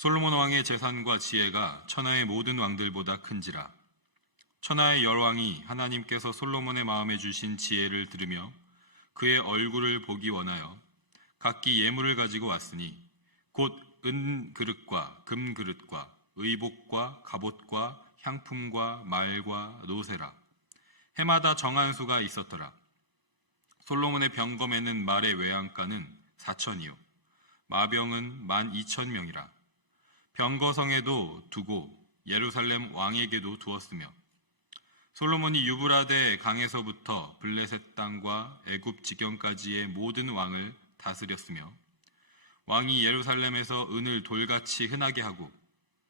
솔로몬 왕의 재산과 지혜가 천하의 모든 왕들보다 큰지라. 천하의 열왕이 하나님께서 솔로몬의 마음에 주신 지혜를 들으며 그의 얼굴을 보기 원하여 각기 예물을 가지고 왔으니 곧 은 그릇과 금 그릇과 의복과 갑옷과 향품과 말과 노새라. 해마다 정한 수가 있었더라. 솔로몬의 병검에는 말의 외양간은 4천이요 마병은 12,000명이라. 병거성에도 두고 예루살렘 왕에게도 두었으며 솔로몬이 유브라데 강에서부터 블레셋 땅과 애굽 지경까지의 모든 왕을 다스렸으며 왕이 예루살렘에서 은을 돌같이 흔하게 하고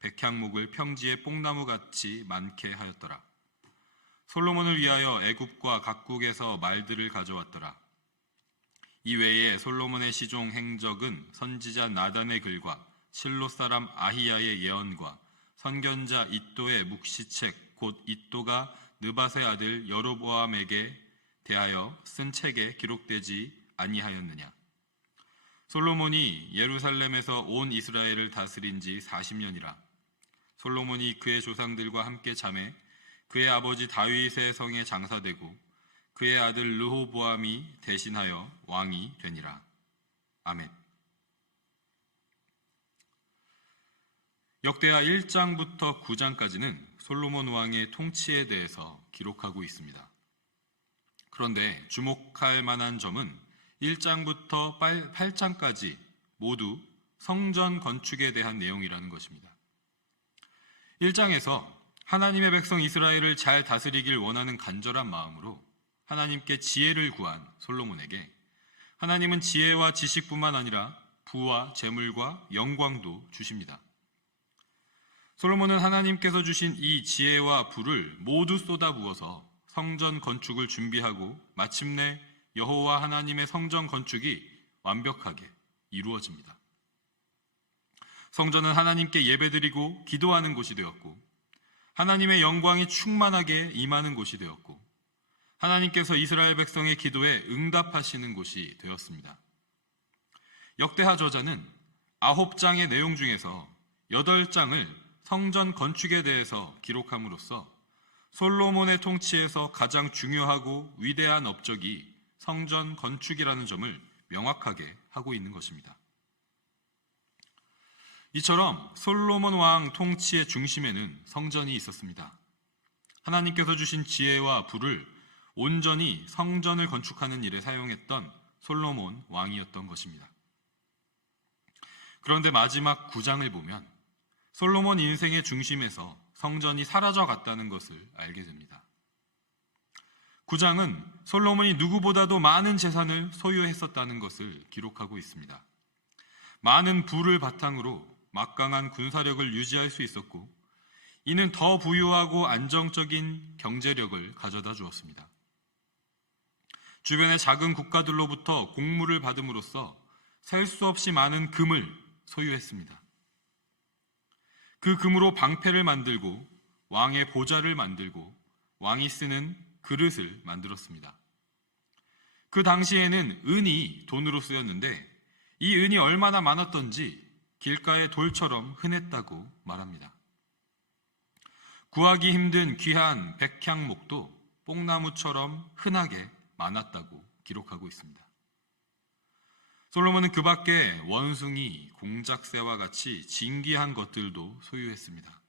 백향목을 평지에 뽕나무같이 많게 하였더라. 솔로몬을 위하여 애굽과 각국에서 말들을 가져왔더라. 이외에 솔로몬의 시종 행적은 선지자 나단의 글과 실로 사람 아히야의 예언과 선견자 이도의 묵시책 곧 이도가 느밧의 아들 여로보암에게 대하여 쓴 책에 기록되지 아니하였느냐. 솔로몬이 예루살렘에서 온 이스라엘을 다스린 지 40년이라. 솔로몬이 그의 조상들과 함께 잠에 그의 아버지 다윗의 성에 장사되고 그의 아들 르호보암이 대신하여 왕이 되니라. 아멘. 역대하 1장부터 9장까지는 솔로몬 왕의 통치에 대해서 기록하고 있습니다. 그런데 주목할 만한 점은 1장부터 8장까지 모두 성전 건축에 대한 내용이라는 것입니다. 1장에서 하나님의 백성 이스라엘을 잘 다스리길 원하는 간절한 마음으로 하나님께 지혜를 구한 솔로몬에게 하나님은 지혜와 지식뿐만 아니라 부와 재물과 영광도 주십니다. 솔로몬은 하나님께서 주신 이 지혜와 부를 모두 쏟아부어서 성전 건축을 준비하고 마침내 여호와 하나님의 성전 건축이 완벽하게 이루어집니다. 성전은 하나님께 예배드리고 기도하는 곳이 되었고 하나님의 영광이 충만하게 임하는 곳이 되었고 하나님께서 이스라엘 백성의 기도에 응답하시는 곳이 되었습니다. 역대하 저자는 9장의 내용 중에서 8장을 성전 건축에 대해서 기록함으로써 솔로몬의 통치에서 가장 중요하고 위대한 업적이 성전 건축이라는 점을 명확하게 하고 있는 것입니다. 이처럼 솔로몬 왕 통치의 중심에는 성전이 있었습니다. 하나님께서 주신 지혜와 부를 온전히 성전을 건축하는 일에 사용했던 솔로몬 왕이었던 것입니다. 그런데 마지막 9장을 보면 솔로몬 인생의 중심에서 성전이 사라져 갔다는 것을 알게 됩니다. 9장은 솔로몬이 누구보다도 많은 재산을 소유했었다는 것을 기록하고 있습니다. 많은 부를 바탕으로 막강한 군사력을 유지할 수 있었고 이는 더 부유하고 안정적인 경제력을 가져다 주었습니다. 주변의 작은 국가들로부터 공물을 받음으로써 셀 수 없이 많은 금을 소유했습니다. 그 금으로 방패를 만들고 왕의 보좌를 만들고 왕이 쓰는 그릇을 만들었습니다. 그 당시에는 은이 돈으로 쓰였는데 이 은이 얼마나 많았던지 길가의 돌처럼 흔했다고 말합니다. 구하기 힘든 귀한 백향목도 뽕나무처럼 흔하게 많았다고 기록하고 있습니다. 솔로몬은 그 밖에 원숭이, 공작새와 같이 진귀한 것들도 소유했습니다.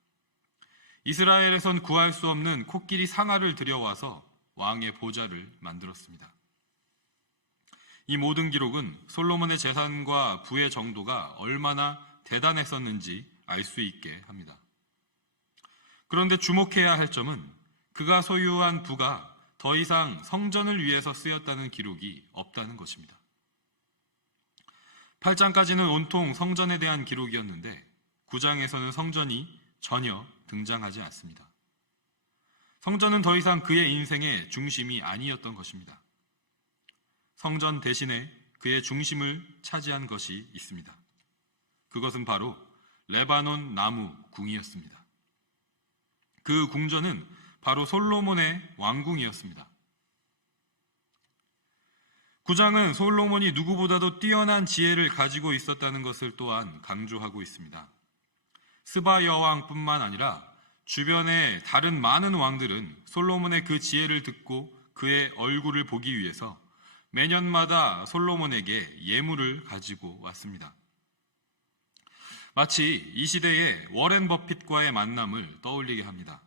이스라엘에선 구할 수 없는 코끼리 상아를 들여와서 왕의 보좌를 만들었습니다. 이 모든 기록은 솔로몬의 재산과 부의 정도가 얼마나 대단했었는지 알 수 있게 합니다. 그런데 주목해야 할 점은 그가 소유한 부가 더 이상 성전을 위해서 쓰였다는 기록이 없다는 것입니다. 8장까지는 온통 성전에 대한 기록이었는데 9장에서는 성전이 전혀 등장하지 않습니다. 성전은 더 이상 그의 인생의 중심이 아니었던 것입니다. 성전 대신에 그의 중심을 차지한 것이 있습니다. 그것은 바로 레바논 나무 궁이었습니다. 그 궁전은 바로 솔로몬의 왕궁이었습니다. 9장은 솔로몬이 누구보다도 뛰어난 지혜를 가지고 있었다는 것을 또한 강조하고 있습니다. 스바 여왕뿐만 아니라 주변의 다른 많은 왕들은 솔로몬의 그 지혜를 듣고 그의 얼굴을 보기 위해서 매년마다 솔로몬에게 예물을 가지고 왔습니다. 마치 이 시대의 워렌 버핏과의 만남을 떠올리게 합니다.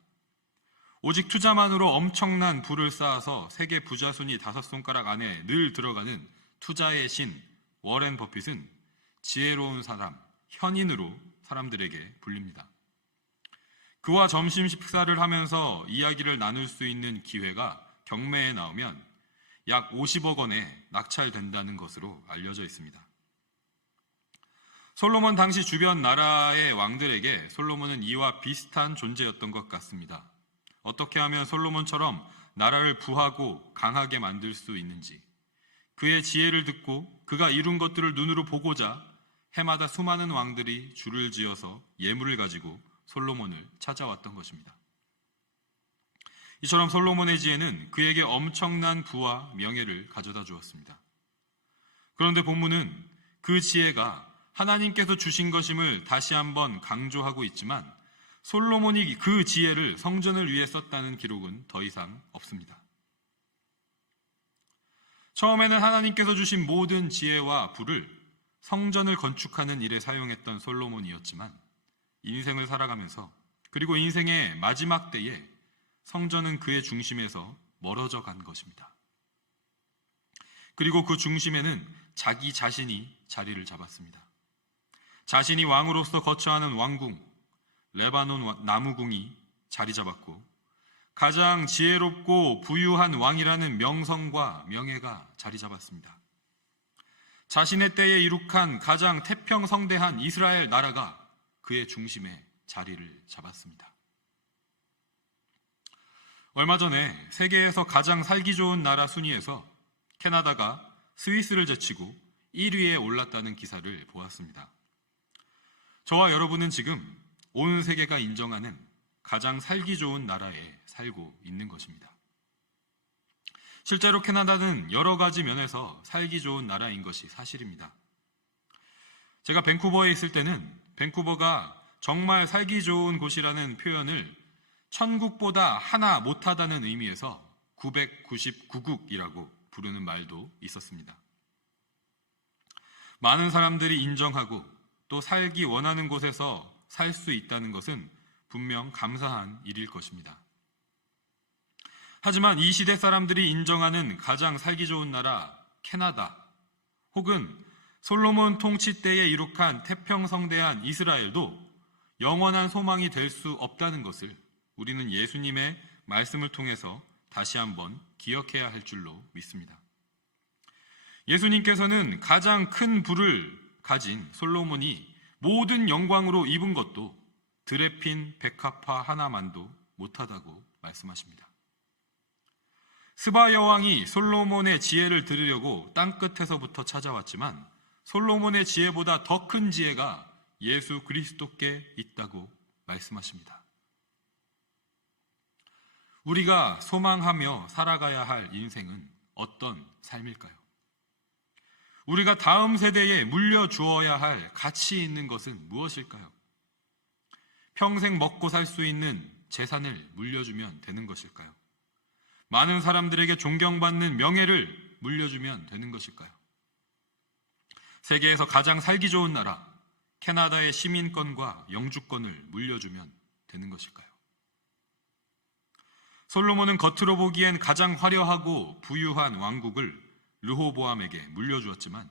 오직 투자만으로 엄청난 부를 쌓아서 세계 부자 순위 5손가락 안에 늘 들어가는 투자의 신 워렌 버핏은 지혜로운 사람, 현인으로 사람들에게 불립니다. 그와 점심 식사를 하면서 이야기를 나눌 수 있는 기회가 경매에 나오면 약 50억 원에 낙찰된다는 것으로 알려져 있습니다. 솔로몬 당시 주변 나라의 왕들에게 솔로몬은 이와 비슷한 존재였던 것 같습니다. 어떻게 하면 솔로몬처럼 나라를 부하고 강하게 만들 수 있는지, 그의 지혜를 듣고 그가 이룬 것들을 눈으로 보고자 해마다 수많은 왕들이 줄을 지어서 예물을 가지고 솔로몬을 찾아왔던 것입니다. 이처럼 솔로몬의 지혜는 그에게 엄청난 부와 명예를 가져다 주었습니다. 그런데 본문은 그 지혜가 하나님께서 주신 것임을 다시 한번 강조하고 있지만 솔로몬이 그 지혜를 성전을 위해 썼다는 기록은 더 이상 없습니다. 처음에는 하나님께서 주신 모든 지혜와 부를 성전을 건축하는 일에 사용했던 솔로몬이었지만 인생을 살아가면서 그리고 인생의 마지막 때에 성전은 그의 중심에서 멀어져 간 것입니다. 그리고 그 중심에는 자기 자신이 자리를 잡았습니다. 자신이 왕으로서 거처하는 왕궁, 레바논 나무궁이 자리 잡았고 가장 지혜롭고 부유한 왕이라는 명성과 명예가 자리 잡았습니다. 자신의 때에 이룩한 가장 태평성대한 이스라엘 나라가 그의 중심에 자리를 잡았습니다. 얼마 전에 세계에서 가장 살기 좋은 나라 순위에서 캐나다가 스위스를 제치고 1위에 올랐다는 기사를 보았습니다. 저와 여러분은 지금 온 세계가 인정하는 가장 살기 좋은 나라에 살고 있는 것입니다. 실제로 캐나다는 여러 가지 면에서 살기 좋은 나라인 것이 사실입니다. 제가 밴쿠버에 있을 때는 밴쿠버가 정말 살기 좋은 곳이라는 표현을 천국보다 하나 못하다는 의미에서 999국이라고 부르는 말도 있었습니다. 많은 사람들이 인정하고 또 살기 원하는 곳에서 살 수 있다는 것은 분명 감사한 일일 것입니다. 하지만 이 시대 사람들이 인정하는 가장 살기 좋은 나라 캐나다 혹은 솔로몬 통치 때에 이룩한 태평성대한 이스라엘도 영원한 소망이 될 수 없다는 것을 우리는 예수님의 말씀을 통해서 다시 한번 기억해야 할 줄로 믿습니다. 예수님께서는 가장 큰 부를 가진 솔로몬이 모든 영광으로 입은 것도 드레핀 백합화 하나만도 못하다고 말씀하십니다. 스바 여왕이 솔로몬의 지혜를 들으려고 땅끝에서부터 찾아왔지만 솔로몬의 지혜보다 더 큰 지혜가 예수 그리스도께 있다고 말씀하십니다. 우리가 소망하며 살아가야 할 인생은 어떤 삶일까요? 우리가 다음 세대에 물려주어야 할 가치 있는 것은 무엇일까요? 평생 먹고 살 수 있는 재산을 물려주면 되는 것일까요? 많은 사람들에게 존경받는 명예를 물려주면 되는 것일까요? 세계에서 가장 살기 좋은 나라, 캐나다의 시민권과 영주권을 물려주면 되는 것일까요? 솔로몬은 겉으로 보기엔 가장 화려하고 부유한 왕국을 르호보암에게 물려주었지만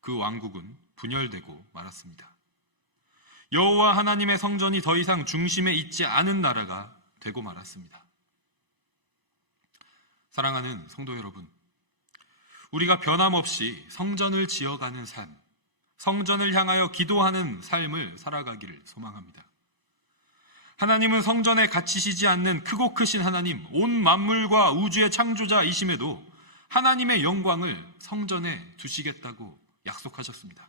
그 왕국은 분열되고 말았습니다. 여호와 하나님의 성전이 더 이상 중심에 있지 않은 나라가 되고 말았습니다. 사랑하는 성도 여러분, 우리가 변함없이 성전을 지어가는 삶, 성전을 향하여 기도하는 삶을 살아가기를 소망합니다. 하나님은 성전에 갇히시지 않는 크고 크신 하나님, 온 만물과 우주의 창조자이심에도 하나님의 영광을 성전에 두시겠다고 약속하셨습니다.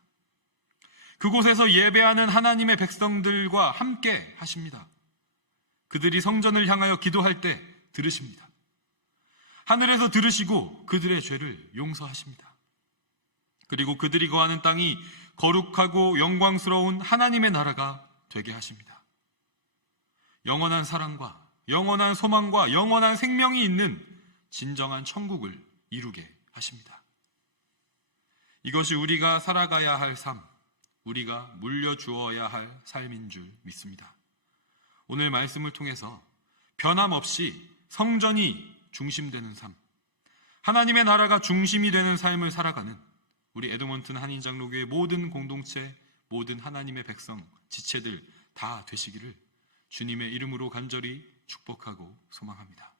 그곳에서 예배하는 하나님의 백성들과 함께 하십니다. 그들이 성전을 향하여 기도할 때 들으십니다. 하늘에서 들으시고 그들의 죄를 용서하십니다. 그리고 그들이 거하는 땅이 거룩하고 영광스러운 하나님의 나라가 되게 하십니다. 영원한 사랑과 영원한 소망과 영원한 생명이 있는 진정한 천국을 이루게 하십니다. 이것이 우리가 살아가야 할 삶, 우리가 물려주어야 할 삶인 줄 믿습니다. 오늘 말씀을 통해서 변함없이 성전이 중심되는 삶, 하나님의 나라가 중심이 되는 삶을 살아가는 우리 에드먼튼 한인장로교회 모든 공동체, 모든 하나님의 백성, 지체들 다 되시기를 주님의 이름으로 간절히 축복하고 소망합니다.